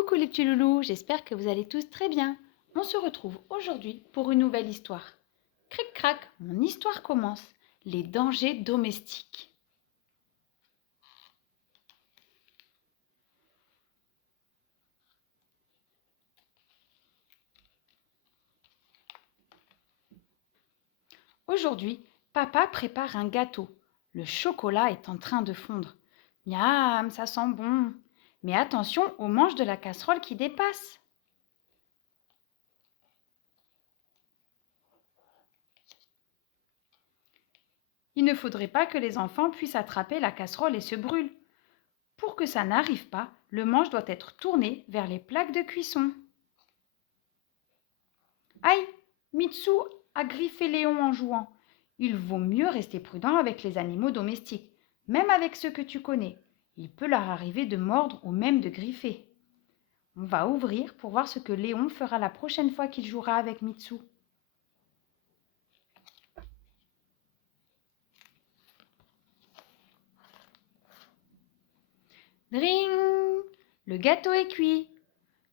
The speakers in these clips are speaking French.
Coucou les petits loulous, j'espère que vous allez tous très bien. On se retrouve aujourd'hui pour une nouvelle histoire. Cric crac, mon histoire commence. Les dangers domestiques. Aujourd'hui, papa prépare un gâteau. Le chocolat est en train de fondre. Miam, ça sent bon. Mais attention aux manches de la casserole qui dépassent. Il ne faudrait pas que les enfants puissent attraper la casserole et se brûlent. Pour que ça n'arrive pas, le manche doit être tourné vers les plaques de cuisson. Aïe, Mitsu a griffé Léon en jouant. Il vaut mieux rester prudent avec les animaux domestiques, même avec ceux que tu connais. Il peut leur arriver de mordre ou même de griffer. On va ouvrir pour voir ce que Léon fera la prochaine fois qu'il jouera avec Mitsu. Dring! Le gâteau est cuit.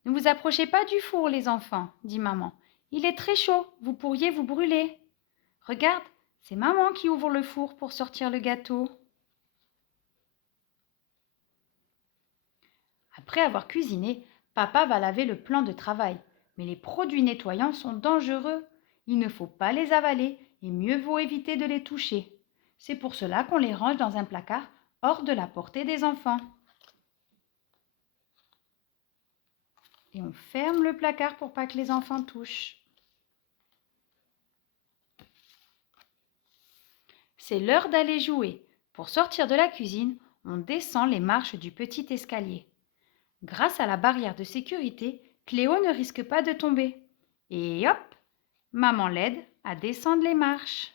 Ne vous approchez pas du four, les enfants, dit maman. Il est très chaud, vous pourriez vous brûler. Regarde, c'est maman qui ouvre le four pour sortir le gâteau. Après avoir cuisiné, papa va laver le plan de travail. Mais les produits nettoyants sont dangereux. Il ne faut pas les avaler et mieux vaut éviter de les toucher. C'est pour cela qu'on les range dans un placard hors de la portée des enfants. Et on ferme le placard pour pas que les enfants touchent. C'est l'heure d'aller jouer. Pour sortir de la cuisine, on descend les marches du petit escalier. Grâce à la barrière de sécurité, Cléo ne risque pas de tomber. Et hop, maman l'aide à descendre les marches.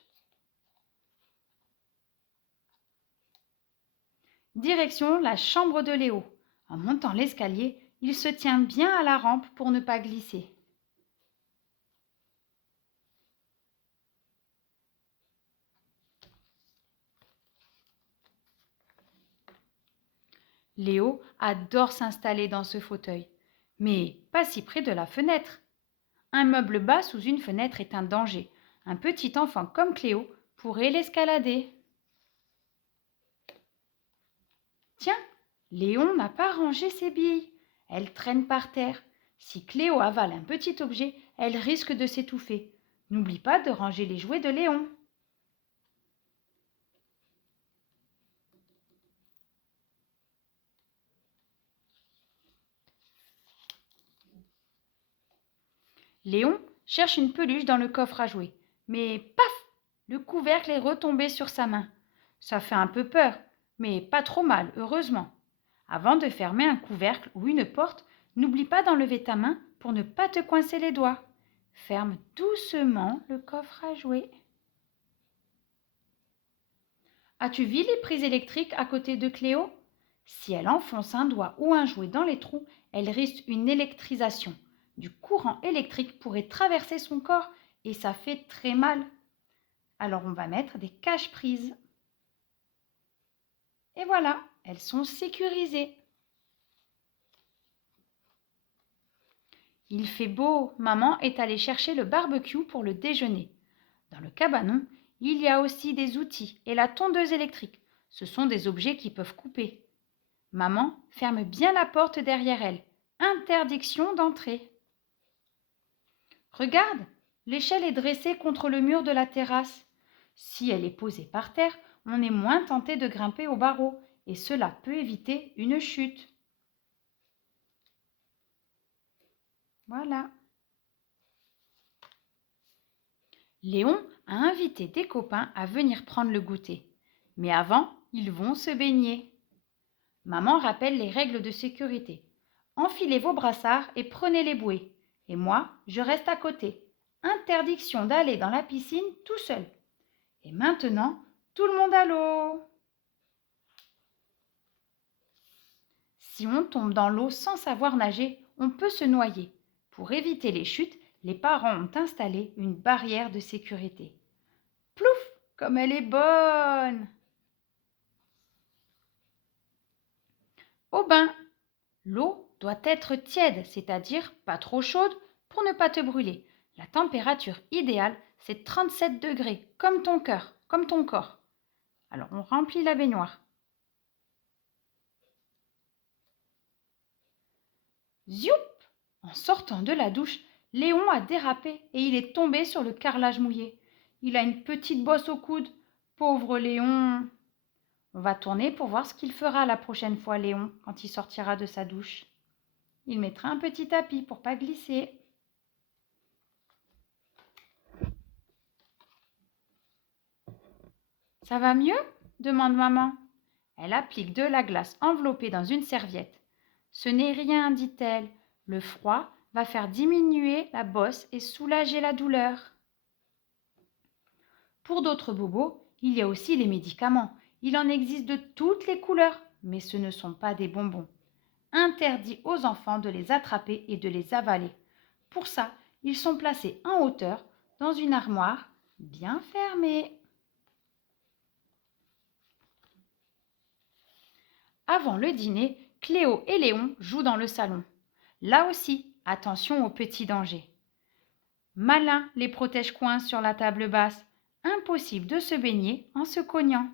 Direction la chambre de Léo. En montant l'escalier, il se tient bien à la rampe pour ne pas glisser. Léo adore s'installer dans ce fauteuil, mais pas si près de la fenêtre. Un meuble bas sous une fenêtre est un danger. Un petit enfant comme Cléo pourrait l'escalader. Tiens, Léon n'a pas rangé ses billes. Elles traînent par terre. Si Cléo avale un petit objet, elle risque de s'étouffer. N'oublie pas de ranger les jouets de Léon. Léon cherche une peluche dans le coffre à jouets. Mais paf! Le couvercle est retombé sur sa main. Ça fait un peu peur, mais pas trop mal, heureusement. Avant de fermer un couvercle ou une porte, n'oublie pas d'enlever ta main pour ne pas te coincer les doigts. Ferme doucement le coffre à jouets. As-tu vu les prises électriques à côté de Cléo? Si elle enfonce un doigt ou un jouet dans les trous, elle risque une électrisation. Du courant électrique pourrait traverser son corps et ça fait très mal. Alors on va mettre des cache-prises. Et voilà, elles sont sécurisées. Il fait beau, maman est allée chercher le barbecue pour le déjeuner. Dans le cabanon, il y a aussi des outils et la tondeuse électrique. Ce sont des objets qui peuvent couper. Maman ferme bien la porte derrière elle. Interdiction d'entrer. Regarde, l'échelle est dressée contre le mur de la terrasse. Si elle est posée par terre, on est moins tenté de grimper au barreau et cela peut éviter une chute. Voilà. Léon a invité des copains à venir prendre le goûter. Mais avant, ils vont se baigner. Maman rappelle les règles de sécurité. Enfilez vos brassards et prenez les bouées. Et moi, je reste à côté. Interdiction d'aller dans la piscine tout seul. Et maintenant, tout le monde à l'eau. Si on tombe dans l'eau sans savoir nager, on peut se noyer. Pour éviter les chutes, les parents ont installé une barrière de sécurité. Plouf, comme elle est bonne! Au bain, l'eau doit être tiède, c'est-à-dire pas trop chaude pour ne pas te brûler. La température idéale, c'est 37 degrés, comme ton cœur, comme ton corps. Alors, on remplit la baignoire. Zioup! En sortant de la douche, Léon a dérapé et il est tombé sur le carrelage mouillé. Il a une petite bosse au coude. Pauvre Léon! On va tourner pour voir ce qu'il fera la prochaine fois, Léon, quand il sortira de sa douche. Il mettra un petit tapis pour pas glisser. Ça va mieux? Demande maman. Elle applique de la glace enveloppée dans une serviette. Ce n'est rien, dit-elle. Le froid va faire diminuer la bosse et soulager la douleur. Pour d'autres bobos, il y a aussi les médicaments. Il en existe de toutes les couleurs, mais ce ne sont pas des bonbons. Interdit aux enfants de les attraper et de les avaler. Pour ça, ils sont placés en hauteur dans une armoire bien fermée. Avant le dîner, Cléo et Léon jouent dans le salon. Là aussi, attention aux petits dangers. Malin les protège-coins sur la table basse. Impossible de se baigner en se cognant.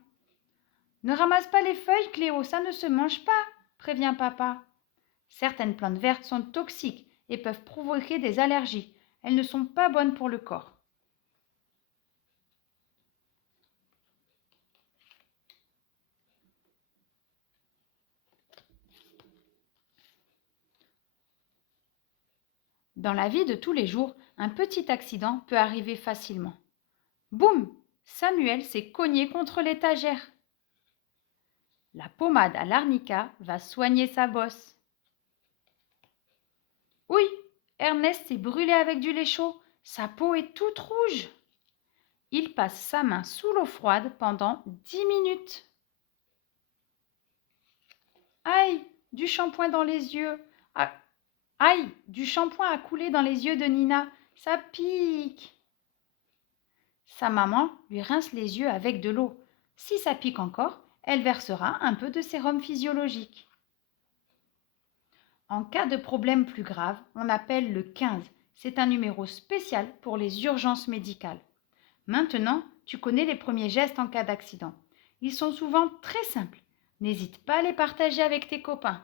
Ne ramasse pas les feuilles, Cléo, ça ne se mange pas, prévient papa. Certaines plantes vertes sont toxiques et peuvent provoquer des allergies. Elles ne sont pas bonnes pour le corps. Dans la vie de tous les jours, un petit accident peut arriver facilement. Boum! Samuel s'est cogné contre l'étagère. La pommade à l'arnica va soigner sa bosse. Oui, Ernest s'est brûlé avec du lait chaud. Sa peau est toute rouge. Il passe sa main sous l'eau froide pendant 10 minutes. Aïe, du shampoing dans les yeux. Ah, aïe, du shampoing a coulé dans les yeux de Nina. Ça pique. Sa maman lui rince les yeux avec de l'eau. Si ça pique encore, elle versera un peu de sérum physiologique. En cas de problème plus grave, on appelle le 15. C'est un numéro spécial pour les urgences médicales. Maintenant, tu connais les premiers gestes en cas d'accident. Ils sont souvent très simples. N'hésite pas à les partager avec tes copains.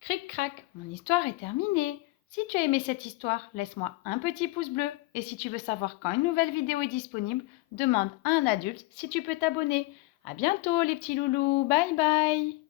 Cric-crac, mon histoire est terminée. Si tu as aimé cette histoire, laisse-moi un petit pouce bleu. Et si tu veux savoir quand une nouvelle vidéo est disponible, demande à un adulte si tu peux t'abonner. À bientôt les petits loulous, bye bye.